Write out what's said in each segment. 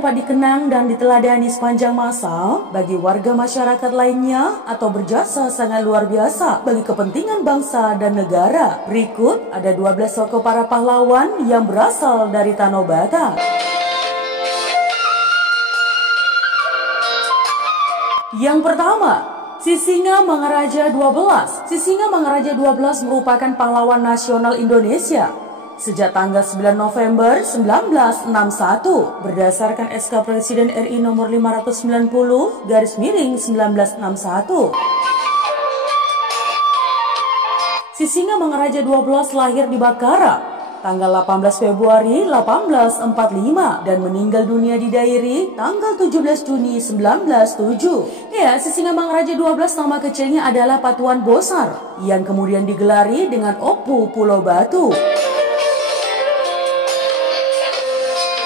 dapat dikenang dan diteladani sepanjang masa bagi warga masyarakat lainnya atau berjasa sangat luar biasa bagi kepentingan bangsa dan negara. Berikut ada 12 tokoh para pahlawan yang berasal dari Tanah Batak. Yang pertama, Sisingamangaraja 12. Sisingamangaraja 12 merupakan pahlawan nasional Indonesia sejak tanggal 9 November 1961 berdasarkan SK Presiden RI nomor 590/1961. Sisingamangaraja 12 lahir di Bakara tanggal 18 Februari 1845 dan meninggal dunia di Dairi tanggal 17 Juni 1907. Ya, Sisingamangaraja 12 nama kecilnya adalah Patuan Bosar yang kemudian digelari dengan Opu Pulau Batu.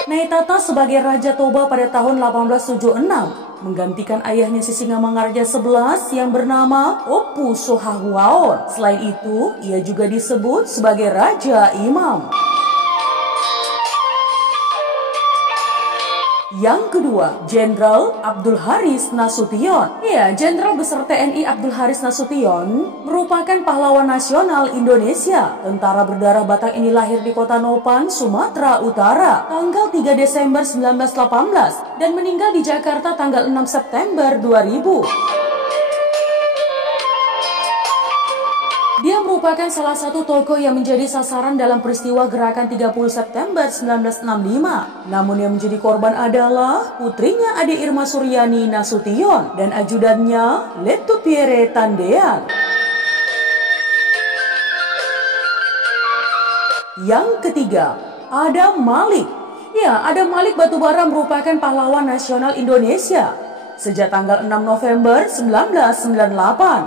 Naitata sebagai Raja Toba pada tahun 1876 menggantikan ayahnya Sisingamangaraja 11 yang bernama Opu Sohahuaon. Selain itu, ia juga disebut sebagai Raja Imam. Yang kedua, Jenderal Abdul Haris Nasution. Ya, Jenderal Besar TNI Abdul Haris Nasution merupakan pahlawan nasional Indonesia. Tentara berdarah Batak ini lahir di kota Nopan, Sumatera Utara, tanggal 3 Desember 1918 dan meninggal di Jakarta tanggal 6 September 2000. Dia merupakan salah satu tokoh yang menjadi sasaran dalam peristiwa gerakan 30 September 1965. Namun yang menjadi korban adalah putrinya Ade Irma Suryani Nasution dan ajudannya Letu Pierre Tandean. Yang ketiga, Adam Malik. Ya, Adam Malik Batubara merupakan pahlawan nasional Indonesia sejak tanggal 6 November 1998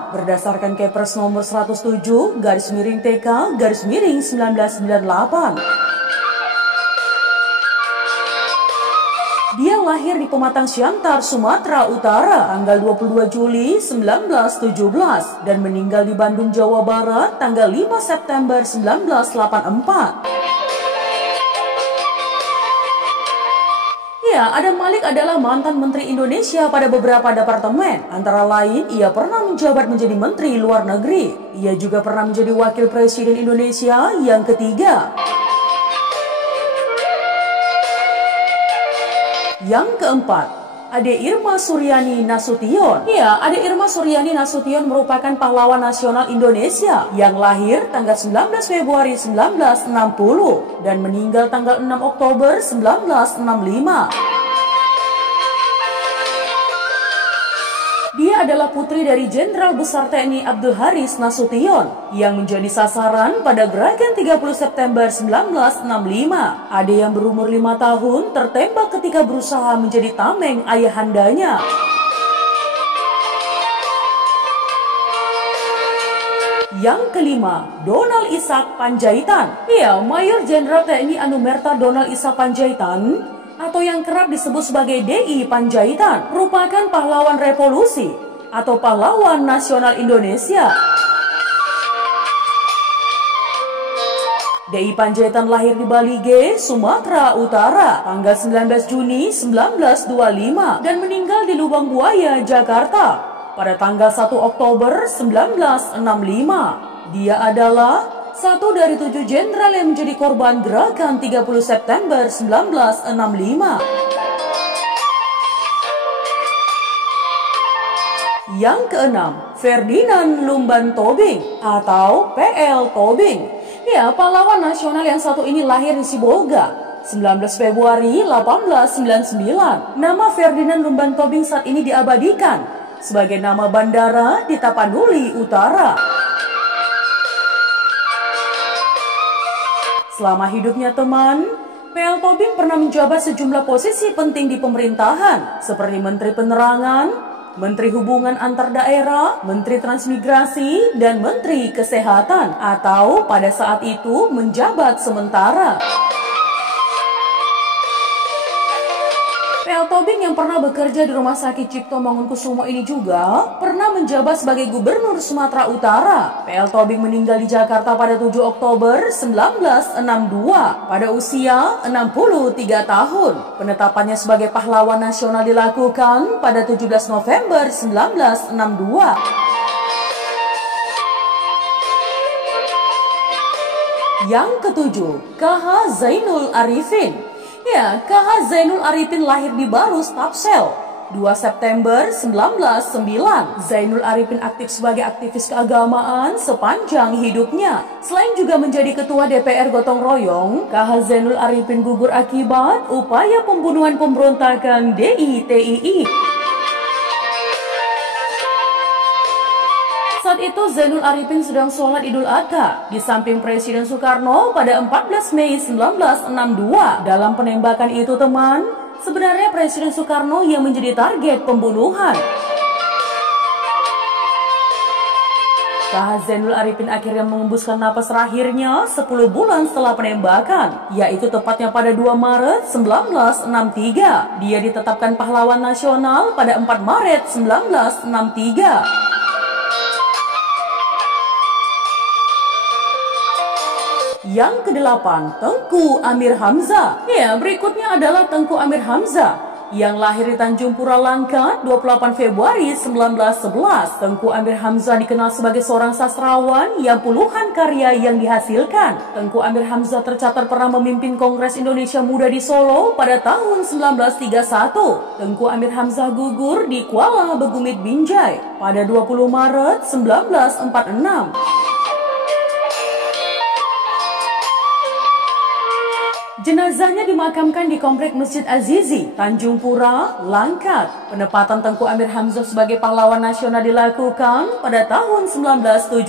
berdasarkan Kepres nomor 107/TK/1998. Dia lahir di Pematang Siantar, Sumatera Utara tanggal 22 Juli 1917 dan meninggal di Bandung, Jawa Barat tanggal 5 September 1984. Ya, Adam Malik adalah mantan Menteri Indonesia pada beberapa departemen. Antara lain, ia pernah menjabat menjadi Menteri Luar Negeri. Ia juga pernah menjadi Wakil Presiden Indonesia yang ketiga. Yang keempat, Ade Irma Suryani Nasution. Ya, Ade Irma Suryani Nasution merupakan pahlawan nasional Indonesia yang lahir tanggal 19 Februari 1960 dan meninggal tanggal 6 Oktober 1965. Dia adalah putri dari Jenderal Besar TNI Abdul Haris Nasution yang menjadi sasaran pada gerakan 30 September 1965. Ade yang berumur 5 tahun tertembak ketika berusaha menjadi tameng ayahandanya. Yang kelima, Donald Ishak Panjaitan. Ya, Mayor Jenderal TNI Anumerta Donald Ishak Panjaitan atau yang kerap disebut sebagai DI Panjaitan merupakan pahlawan revolusi atau pahlawan nasional Indonesia. DI Panjaitan lahir di Balige, Sumatera Utara tanggal 19 Juni 1925 dan meninggal di Lubang Buaya, Jakarta pada tanggal 1 Oktober 1965. Dia adalah satu dari 7 jenderal yang menjadi korban gerakan 30 September 1965. Yang keenam, Ferdinand Lumban Tobing atau PL Tobing. Ya, pahlawan nasional yang satu ini lahir di Sibolga 19 Februari 1899. Nama Ferdinand Lumban Tobing saat ini diabadikan sebagai nama bandara di Tapanuli Utara. Selama hidupnya teman, PL Tobing pernah menjabat sejumlah posisi penting di pemerintahan seperti Menteri Penerangan, Menteri Hubungan Antar Daerah, Menteri Transmigrasi, dan Menteri Kesehatan atau pada saat itu menjabat sementara. PL Tobing yang pernah bekerja di Rumah Sakit Cipto Mangunkusumo ini juga pernah menjabat sebagai Gubernur Sumatera Utara. PL Tobing meninggal di Jakarta pada 7 Oktober 1962 pada usia 63 tahun. Penetapannya sebagai pahlawan nasional dilakukan pada 17 November 1962. Yang ketujuh, KH Zainul Arifin. Ya, KH Zainul Arifin lahir di Barus, Tapsel, 2 September 1909. Zainul Arifin aktif sebagai aktivis keagamaan sepanjang hidupnya. Selain juga menjadi ketua DPR gotong royong, KH Zainul Arifin gugur akibat upaya pembunuhan pemberontakan DITII. Saat itu Zainul Arifin sedang sholat Idul Adha di samping Presiden Soekarno pada 14 Mei 1962. Dalam penembakan itu teman, sebenarnya Presiden Soekarno yang menjadi target pembunuhan. KH Zainul Arifin akhirnya mengembuskan napas terakhirnya 10 bulan setelah penembakan, yaitu tepatnya pada 2 Maret 1963. Dia ditetapkan pahlawan nasional pada 4 Maret 1963. Yang kedelapan, Tengku Amir Hamzah. Ya, berikutnya adalah Tengku Amir Hamzah yang lahir di Tanjung Pura Langkat 28 Februari 1911. Tengku Amir Hamzah dikenal sebagai seorang sastrawan yang puluhan karya yang dihasilkan. Tengku Amir Hamzah tercatat pernah memimpin Kongres Indonesia Muda di Solo pada tahun 1931. Tengku Amir Hamzah gugur di Kuala Begumit Binjai pada 20 Maret 1946. Jenazahnya dimakamkan di Komplek Masjid Azizi, Tanjung Pura, Langkat. Penempatan Tengku Amir Hamzah sebagai pahlawan nasional dilakukan pada tahun 1975.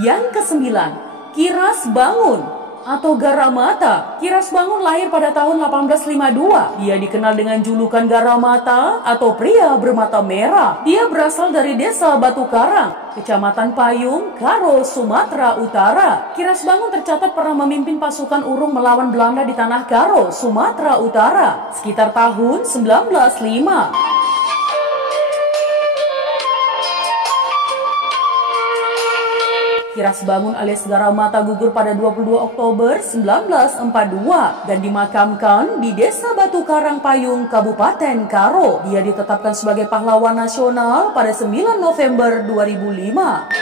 Yang kesembilan, Kiras Bangun atau Garamata. Kiras Bangun lahir pada tahun 1852. Dia dikenal dengan julukan Garamata atau pria bermata merah. Dia berasal dari desa Batu Karang, Kecamatan Payung, Karo, Sumatera Utara. Kiras Bangun tercatat pernah memimpin pasukan urung melawan Belanda di tanah Karo, Sumatera Utara, sekitar tahun 1905. Kiras Bangun alias Garamata gugur pada 22 Oktober 1942 dan dimakamkan di Desa Batu Karang Payung, Kabupaten Karo. Dia ditetapkan sebagai pahlawan nasional pada 9 November 2005.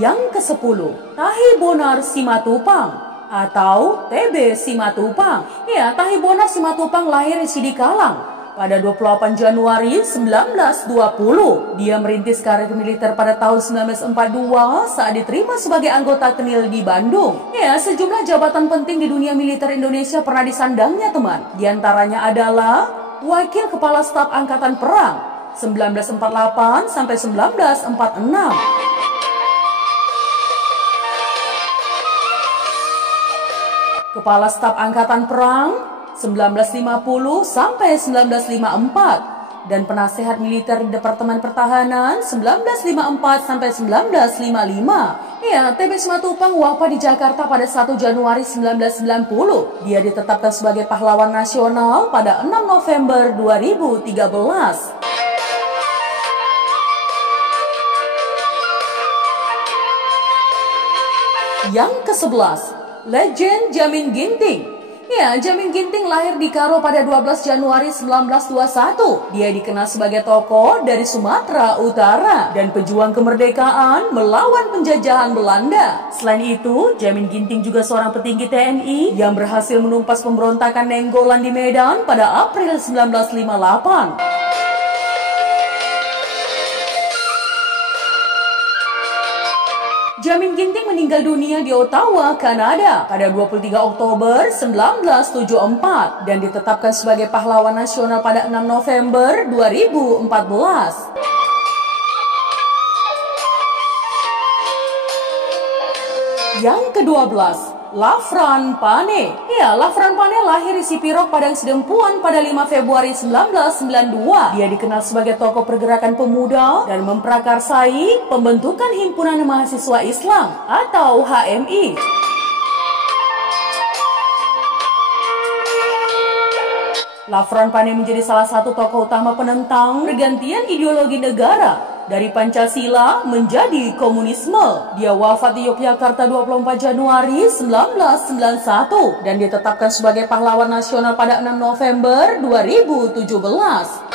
Yang ke-10, Tahi Bonar Simatupang atau TB Simatupang. Ya, Tahi Bonar Simatupang lahir di Sidikalang pada 28 Januari 1920. Dia merintis karir militer pada tahun 1942 saat diterima sebagai anggota KNIL di Bandung. Ya, sejumlah jabatan penting di dunia militer Indonesia pernah disandangnya teman. Di antaranya adalah Wakil Kepala Staf Angkatan Perang 1948 sampai 1946. Kepala Staf Angkatan Perang 1950 sampai 1954 dan penasehat militer di Departemen Pertahanan 1954 sampai 1955. Ya, TB Simatupang wafat di Jakarta pada 1 Januari 1990. Dia ditetapkan sebagai pahlawan nasional pada 6 November 2013. Yang ke-11, Legend Jamin Ginting. Ya, Jamin Ginting lahir di Karo pada 12 Januari 1921. Dia dikenal sebagai tokoh dari Sumatera Utara dan pejuang kemerdekaan melawan penjajahan Belanda. Selain itu, Jamin Ginting juga seorang petinggi TNI yang berhasil menumpas pemberontakan Nenggolan di Medan pada April 1958. Jamin Ginting meninggal dunia di Ottawa, Kanada pada 23 Oktober 1974 dan ditetapkan sebagai pahlawan nasional pada 6 November 2014. Yang ke-12, Lafran Pane. Ya, Lafran Pane lahir di Sipirok, Padang Sidempuan pada 5 Februari 1992. Dia dikenal sebagai tokoh pergerakan pemuda dan memprakarsai pembentukan Himpunan Mahasiswa Islam atau HMI. Lafran Pane menjadi salah satu tokoh utama penentang pergantian ideologi negara dari Pancasila menjadi komunisme. Dia wafat di Yogyakarta 24 Januari 1991 dan ditetapkan sebagai pahlawan nasional pada 6 November 2017.